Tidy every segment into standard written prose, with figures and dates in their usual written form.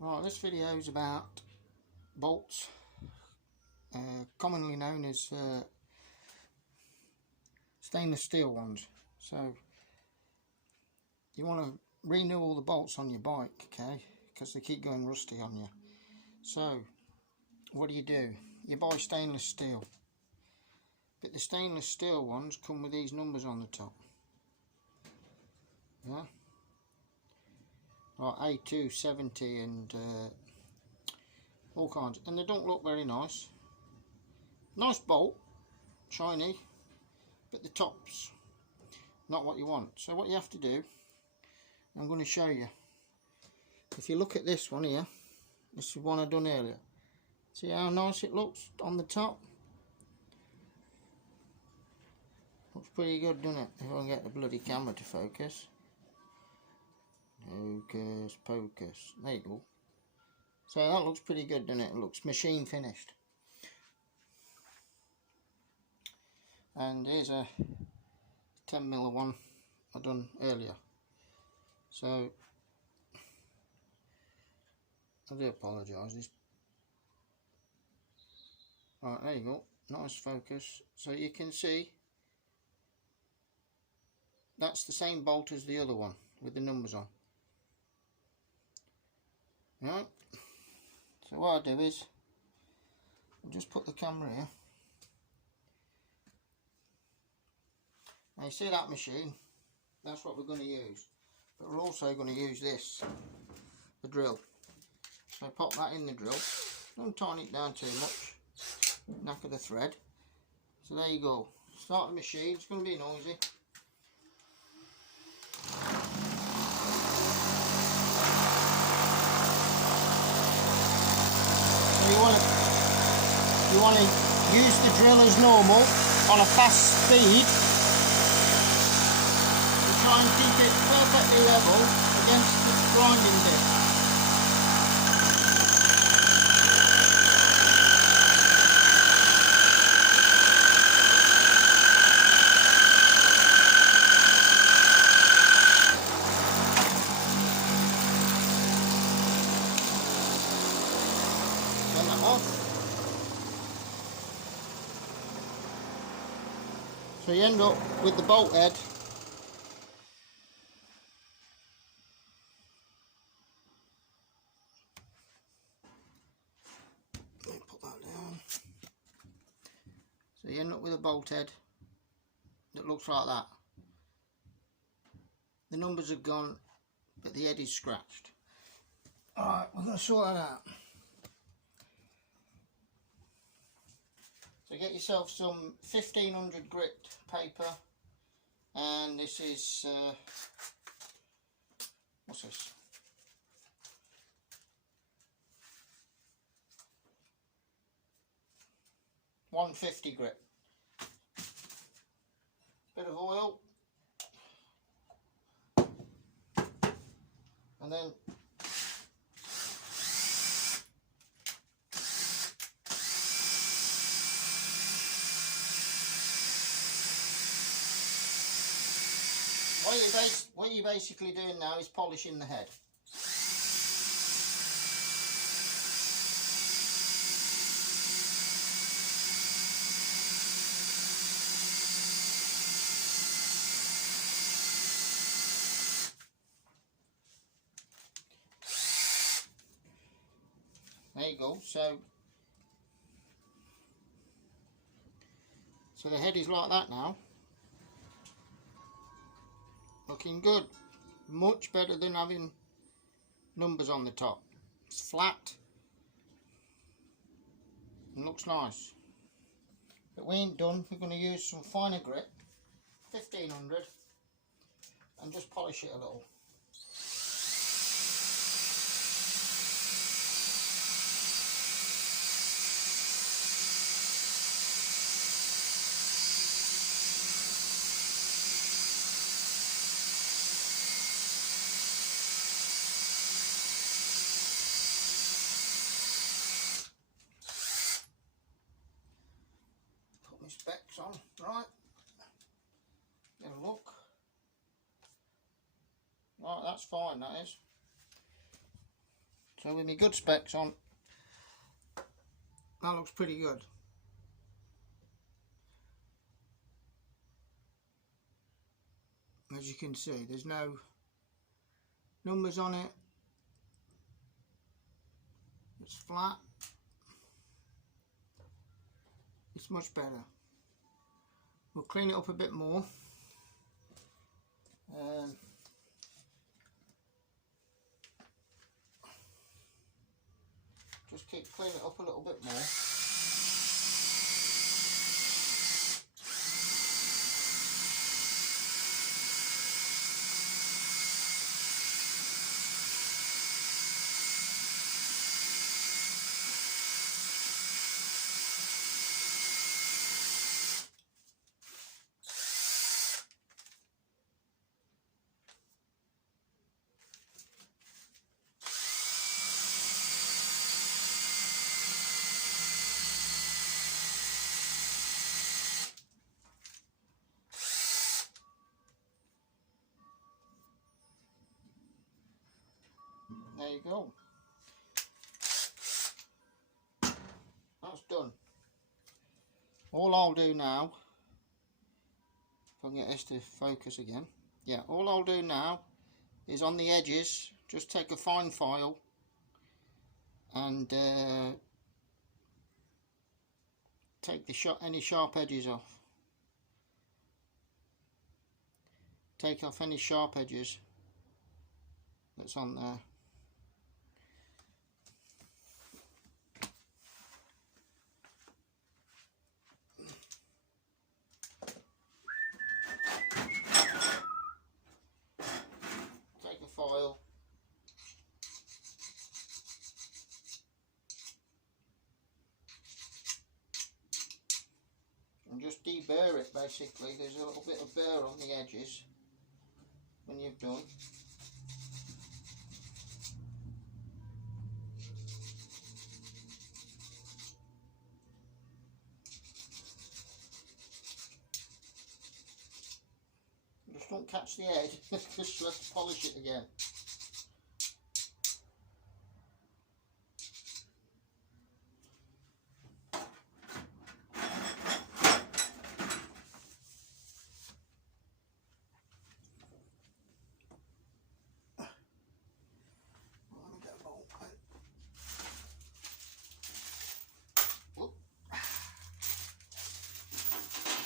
Right, this video is about bolts, commonly known as stainless steel ones. So you want to renew all the bolts on your bike, okay, because they keep going rusty on you. So what do? You buy stainless steel, but the stainless steel ones come with these numbers on the top. Yeah, like A270 and all kinds, and they don't look very nice. Nice bolt, shiny, but the top's not what you want. So what you have to do, I'm going to show you. If you look at this one here, this is one I done earlier. See how nice it looks on the top? Looks pretty good, doesn't it? If I can get the bloody camera to focus. Focus, focus. There you go. So that looks pretty good, doesn't it? It looks machine finished. And here's a 10mm one I done earlier. So I do apologise. Right, there you go. Nice focus. So you can see that's the same bolt as the other one with the numbers on. Right. So what I do is I'll just put the camera here. Now you see that machine? That's what we're going to use. But we're also going to use this, the drill. So pop that in the drill. Don't tighten it down too much. Knack of the thread. So there you go. Start the machine. It's going to be noisy. So you want to use the drill as normal on a fast speed. Try and keep it perfectly level against the grinding bit. Turn that off. So you end up with the bolt head . Put that down. So you end up with a bolt head that looks like that. The numbers have gone, but the head is scratched. Alright, we're going to sort that out. So get yourself some 1500 grit paper, and this is, what's this? .150 grit. Bit of oil, and then what you're basically doing now is polishing the head. There you go. So the head is like that now. Looking good. Much better than having numbers on the top. It's flat and looks nice. But we ain't done. We're going to use some finer grit, 1500, and just polish it a little. Specs on, right, get a look. Right, that's fine, that is. So with my good specs on, that looks pretty good. As you can see, there's no numbers on it. It's flat. It's much better. We'll clean it up a bit more. Just keep cleaning it up a little bit more. There you go. That's done. All I'll do now, if I can get this to focus again. Yeah, all I'll do now is on the edges, just take a fine file and take the any sharp edges off. Take off any sharp edges that's on there. Take a file, and just deburr it basically. There's a little bit of burr on the edges when you've done. Just don't catch the head because you have to polish it again.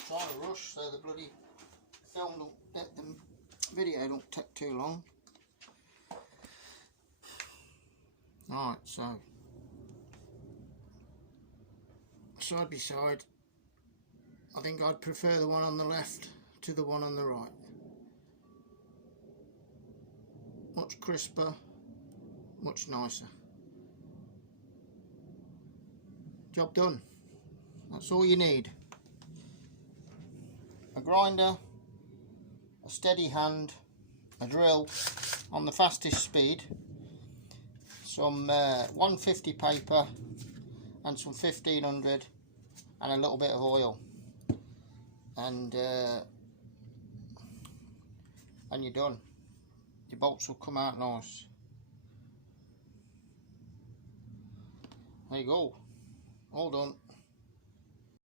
Trying to rush so the bloody film don't let the video don't take too long. Alright, so side by side, I think I'd prefer the one on the left to the one on the right. Much crisper, much nicer. Job done. That's all you need. A grinder, a steady hand, a drill on the fastest speed, some 150 paper and some 1500 and a little bit of oil, and you're done. Your bolts will come out nice. There you go, all done.